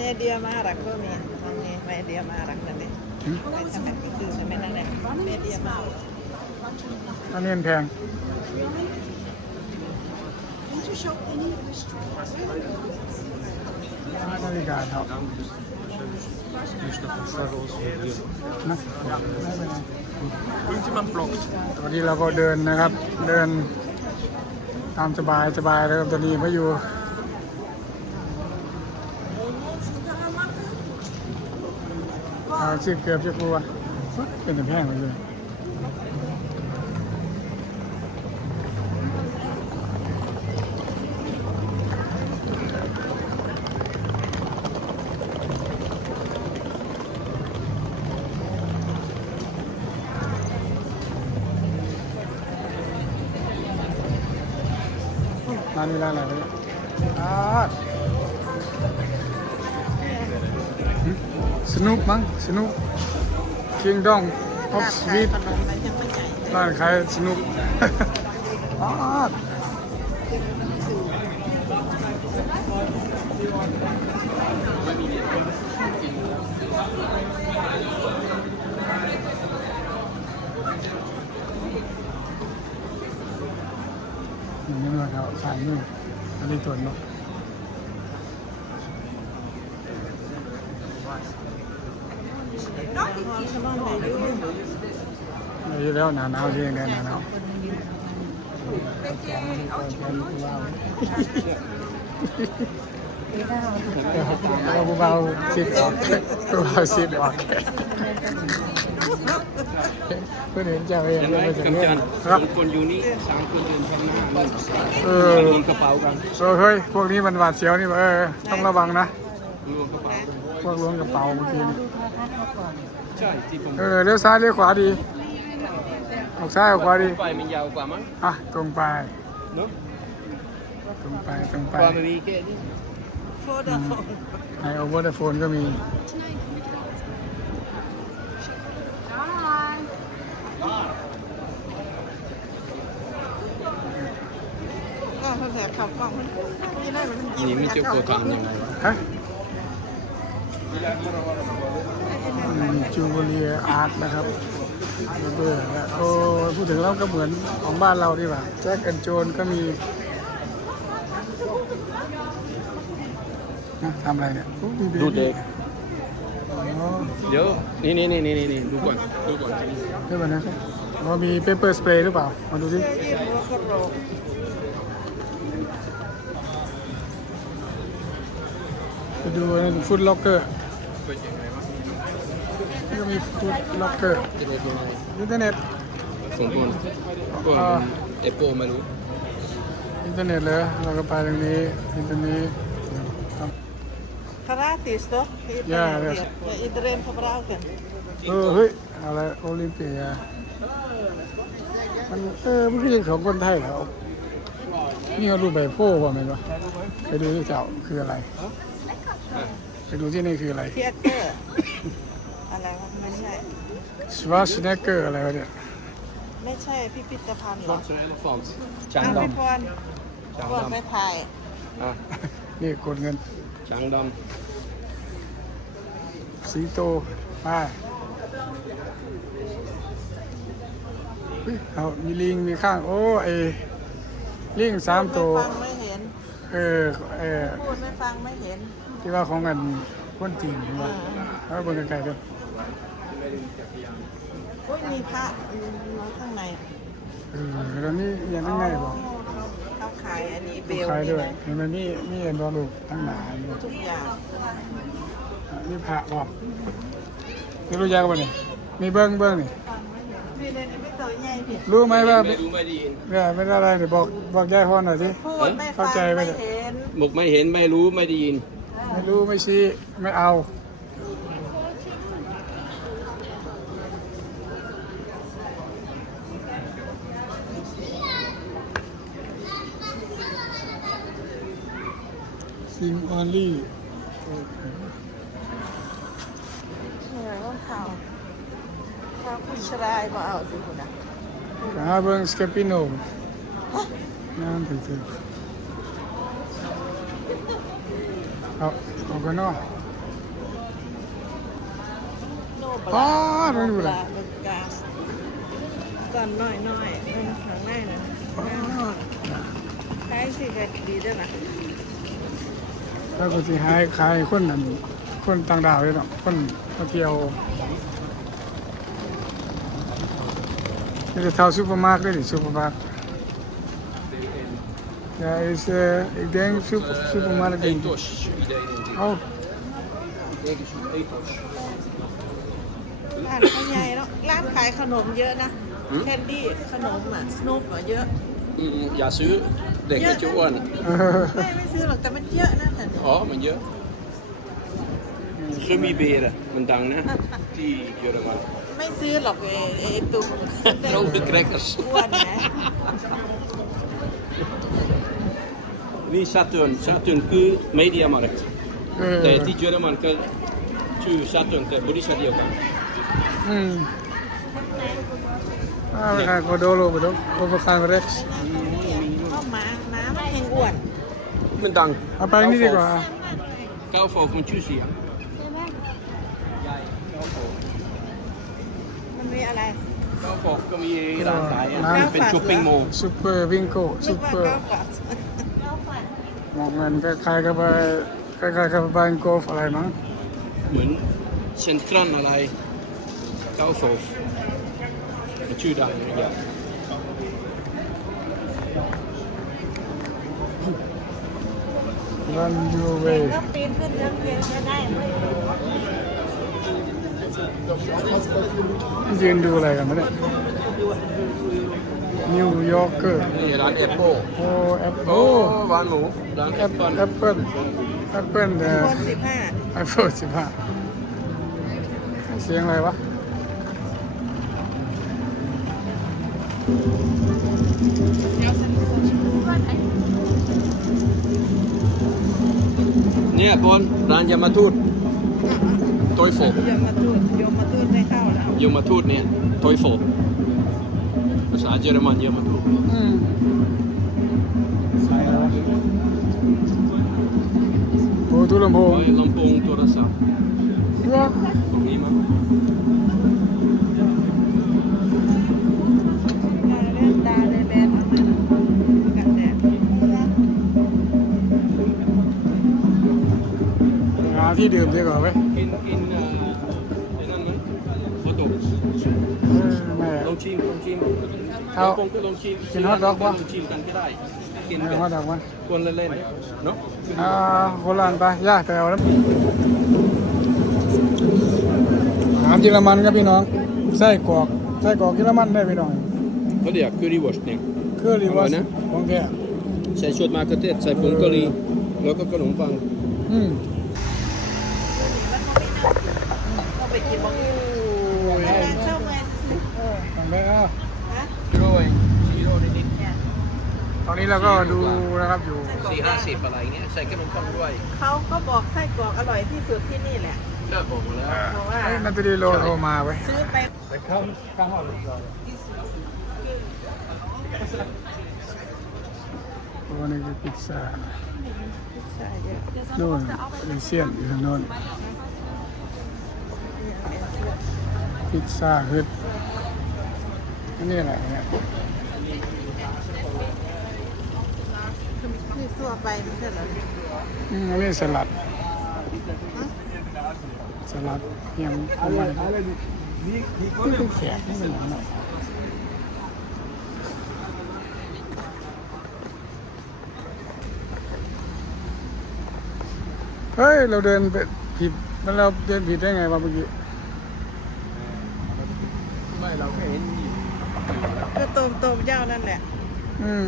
Media Marak ก็มีตรงนี้ Media Marak นั่นเองไปทำแบบนี้คือใช่ไหมนั่นแหละ Media Marak อันนี้มันแพง Need to show any restaurant. นาฬิกาเท่านะไม่เป็นไร Ultiman Vlog. ตอนนี้เราก็เดินนะครับ เดินตามสบายสบายแล้วครับตอนนี้มาอยู่ อาชื่อเกือบจะกลัวเป็นแต่แพงไปเลยร้านนี้ร้านอะไรวเนี่ย สนุกมั้งสนุกคิงดองออฟร้านสขายวีทขนมมันยังไม่ใหญ่ร้านขายสนุกอ่าอย่างนี้เราเอาสายนู่นอันนี้ตัวเนาะขนม อายุแล้วหนาหนาวเรียงได้หนาหนาวเราเบาสิบออกเบาสิบออกเพื่อนเห็นเจ้าเองเลยจากกำนี้จันครับคนอยู่นี่สามคนเดินข้างหน้านู่นเออรวมกระเป๋ากันเฮ้ยพวกนี้มันหวาดเสียวนี่เออต้องระวังนะพวกล้วงกระเป๋าเมื่อกี้นี่ เออเลี้ยวซ้ายเลี้ยวขวาดีออกซ้ายออกขวาดีไปมันยาวกว่ามั้งอะตรงไปเนาะตรงไปตรงไปกว่ามันมีแค่นี้โฟดาโฟนในโอเวอร์โฟนก็มีก็เขาแถขับกล้องมันนี่ได้มันยิ้มนี่ไม่เจ้าตัวทำยังไงวะฮะมี จูเลียอาร์ตนะครับเบื่อแล้วโอ้พูดถึงแล้วก็เหมือนของบ้านเราดีกว่าแจ็คแอนโจนก็มีนะทำอะไรเนี่ยโอ้มีบบี้ดูเด็ก อ๋อเดี๋ยว นี่นี่นี่นี่นี่ดูก่อนดูก่อนเดี๋ยวก่อนนะครับอ๋อมีเปเปอร์สเปรย์หรือเปล่า มาดูสิยิ้มหัวกระโหลกไปดูฟุตล็อกเกอร์ นี่ก็มีฟุตล็อกเกอร์จะได้ยังไงอินเทอร์เน็ตส่งคนก็อ่าเอปโปไม่รู้ อินเทอร์เน็ตเลยเราก็ไปตรงนี้ อินเทอร์เน็ตครับ gratis toch? Ja, dat is- Ja, iedereen gebruiken. เออเฮ้ยอะไรโอลิมเปียมันเออมันก็ยังของคนไทยเหรอนี่เขารูปแบบโป้ว่ามันวะไปดูที่เจ้าคืออะไร ไปดูที่นี่คืออะไร Theater อะไรวะไม่ใช่ สวาชเนเกอร์อะไรวะเนี่ย ไม่ใช่พิพิธภัณฑ์หรอก Boxer Elephant ช้างอะดพี่พรำช้างพรไปดำถ่าย อะ นี่กดเงินช้างดสีโตไปเฮ้ยเอามีลิง มีข้าง โอ้ไอลิงสามตัว ไม่ฟังไม่เห็น เออ เออ พูดไม่ฟังไม่เห็น ที่ว่าของกันคนจีนว่าเอาเบิ่งไกลๆเด้อ อุ้ยมีพระอยู่ข้างในเออแล้วนี่ยังทั้งในบอกเขาขายอันนี้เบลขายด้วยนี่นะเห็นไหมนี่นี่เอ็นบอลูกทั้งหนานี่ทุกอย่างอะนี่พระบอกนี่รู้จักป่ะนี่มีเบิ้งเบิ้งนี่นี่เลยนี่ไม่ตัวใหญ่ผิดรู้ไหมว่าำไม่รู้ไม่ได้ยินเนี่ยเป็นอะไรเนี่ยบอกบอกยายพรหน่อยสิ พูดไม่เข้าฟังใจไหมไม่เนี่ยเห็น บอกไม่เห็นไม่รู้ไม่ได้ยิน ไม่รู้ไม่ชี้ไม่เอา ซิงออนลี่เหนื่อยต้องเท้าเท้าผู้ชายมาเอาสิคุณนะหาเบิ้งสแคปิโนน้ำถึงๆเอาออกกันเนาะโนอ๋อนั่นดูโนบล่ะลาบึกกาสตอนน้อยน้อยๆนั่นข้างในนะใช้สิก็ดีด้วยนะ แล้วก็สิหายขายคนนั้นคนต่างดาวเลยเนาะคนมาเที่ยวนี่จะเท่าซูเปอร์มาร์เก็ตเลยซูเปอร์มาร์เก็ต Ja, is, uh, ik denk super, supermarkt. denk ik. Ethos. Idee denk ik. Oh, Ik denk het is ethos. ร้านเขาใหญ่เนาะร้านขายขนมเยอะนะ แคนดี้ขนมอะสนุปอะเยอะ Mm, mm, Ja, zuur. Denk dat je oren. ไม่ไม่ซื้อหรอกแต่มันเยอะนะแต่ Oh, maar je. Gummiberen, mijn dang, hè? Die Jurman. ไม่ซื้อหรอกไอ้ไอ้ตุ้ม Grote crackers. อ้วนนะ Wie Saturn? Saturn ku Mediamarkt. uh, Nee, die Jurman ke tu Saturn ke Budi Sadio kan. hmm. Ah, we gaan gewoon doorlopen toch? Of we gaan rechts? เข้ามาน้ำแห้งอ้วน Mijn dang. Ah, bij niet ik wel. Kaufhof van Chusia. มันมีอะไร Kaufhof kom je hier aan rijden. Nou, Ik ben shopping mall. Super winkel, นึกว่า super. เก้าฝัดมองเงินคล้ายๆกับไปคล้ายๆกับบ้านโกฟอะไรมั้งเหมือนเซ็นทรัลอะไรเก้าโซ ฟมันชื่อดังอย่างรันยูเวก็ปีนขึ้นเรื่องเรียนก็ได้ไม่ยืนดูอะไรกันวะเนี่ยนิวยอร์กเกอร์นี่ร้านแอปเปิลโอ้แอปโอ้โอ้หวานหมูร้านแอแอปปเปิลแอปเปิลแอปเปิลเอ่อคนสิบห้าไอโฟนสิบห้าเสียงอะไรวะ เนี่ยบอลร้านยมทูตโตยโฟยมมาตูดยมมาตูดไม่เข้าแล้วยมทูตเนี่ยโตยโฟภาษาเยอรมันยมทูตอืมใช่แล้วโอ้ทุลำโพงโอ้ยลำโพงโทรศัพท์ว้าตรงนี้มั้ง ที่ดื่มดีกว่าไหมกินกินเอ่อไอ้นั่นมั้ยโฟโต้เออแม่ ลองชิมลองชิมเอาลองลองชิมกินฮอทดอกปะลองชิมกันก็ได้ กินไม่กันว่าดักวะคนเล่นๆเนาะ อ่าโคราชไปยากแต่เอาแล้วอาหารเยอรมันครับพี่น้องไส้กรอกไส้กรอกเยอรมันได้พี่น้อง เขาเรียกคือรีวอร์สเนี่ยเครื่องรีวอสอร่อยนะ ของแท้ใส่ชุดมะเขือเทศใส่ผงกะหรี่แล้วก็ขนมปังอืม ต้องไปกินบ้าง โอ้ย แล้วเช่าเงิน ทำได้แล้วนะโรยชีโร่นิดตอนนี้เราก็ดูนะครับอยู่ๆสี่ห้าสิบอะไรเงี้ยใส่ขนมปังด้วยเขาก็บอกไส้กรอกอร่อยที่สุดที่นี่แหละก็บอกมาแล้วเพราะว่าเอ้ยนาตาลีโลโทรมาไว้ซื้อไปไปเข้าข้างห้องเราตัวนี้คือพิซซ่าใช่เยอะโน่นเอเชียนอยู่ทางโน้นพิซซ่าฮึด นนี้อะไรเนี่ยนี่ทั่วไปไม่ใช่เหรออืมอันนี้สลัด สลัดยังเอาไปนี่เป็นแขกนี่เป็นอย่างไรเฮ้ย เราเดินไปผิดแล้วเราเดินผิดได้ไงวะเมื่อกี้ ไม่เราแค่เห็น ก็ ต้มต้มเจ้านั่นแหละอืม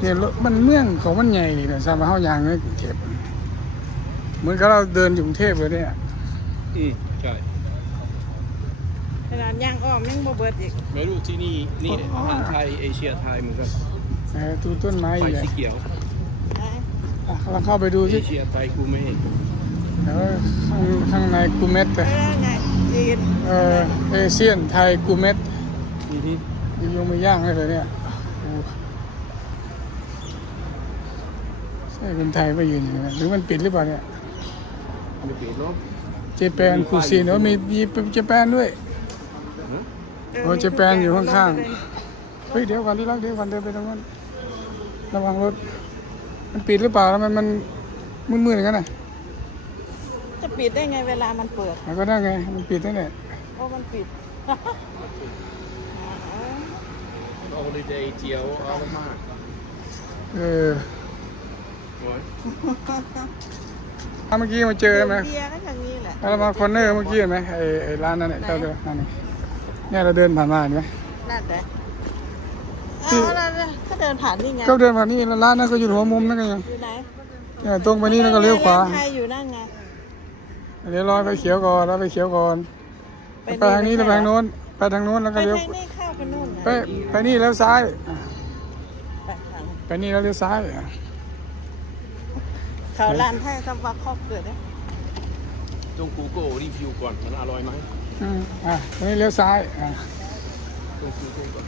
เนี่ยรถมันเมืองของมันใหญ่นี่นะสามารถเข้ายางในกรุงเทพเหมือนกับเราเดินอยู่กรุงเทพเลยเนี่ย อืมใช่ขนาดย่างอ้อมยังบ่เบิดอีกไม่รู้ที่นี่นี่อาหารไทยเอเชียไทยเหมือนกันเออดูต้นไม้ไฟอีกอ่สีเขียวได้อะเราเข้าไปดูเอสิเชียไทยกูไม่เห็น เออข้างข้างในกูเม็ดไปอะแล้วไงจีนเออเอเชียนไทยกูเม็ดอือฮึมียงมีย่างให้เลยเนี่ยโอ้ใช่คนไทยไปยืนอย่างนี้นหรือมันปิดหรือเปล่าเนี่ยไม่ปิดหรอกเจแปนคูซีนโอ้มีมีเจแปนด้วยโอ้เจแปนอยู่ข้างๆเฮ้ยเดี๋ยวก่อนที่รักเดี๋ยวก่อนเดินไปตรงนั้นระวังรถ มันปิดหรือเปล่าแล้วมันมันมืดๆอย่างนั้นน่ะ จะปิดได้ไงเวลามันเปิดแล้วก็ได้ไง มันปิดนั่นแหละโอ้มันปิดโอลิเดย์เจียวเอามากเออโอ้ยอะเมื่อกี้มาเจอไหมเบียร์ก็อย่างนี้แหละแล้วมาคอนเนอร์เมื่อกี้เห็นไหมไอ้ไอ้ร้านนั้นเนี่ยเราเดินนั่นนี่เนี่ยเราเดินผ่านมาเห็นไหมนั่นแหละเอาอะไรเนี่ยก็เดินผ่านนี่ไงก็เดินผ่านนี่แล้วร้านนั้นก็อยู่หัวมุมนั่นก็ยังอยู่ไหนเนี่ยตรงไปนี่แล้วก็เลี้ยวขวาร้นไทยอยู่นั่นไง เดี๋ยวรอไปเขียวก่อนแล้วไปเขียวก่อนไปทางนี้แล้วไปทางโน้น ไปทางโน้นแล้วไปก็เลี้ยวทางนี้เข้าไปนู่นนะไปไปนี่แล้วซ้ายอะไปทางไปนี่แล้วเลี้ยวซ้ายอะเขาลานไทยสับวักครอบเกิดเนี่ยต้อง Google รีวิวก่อนมันอร่อยไหมอืมอะไปนี่เลี้ยวซ้ายอะต้อง Google ก่อน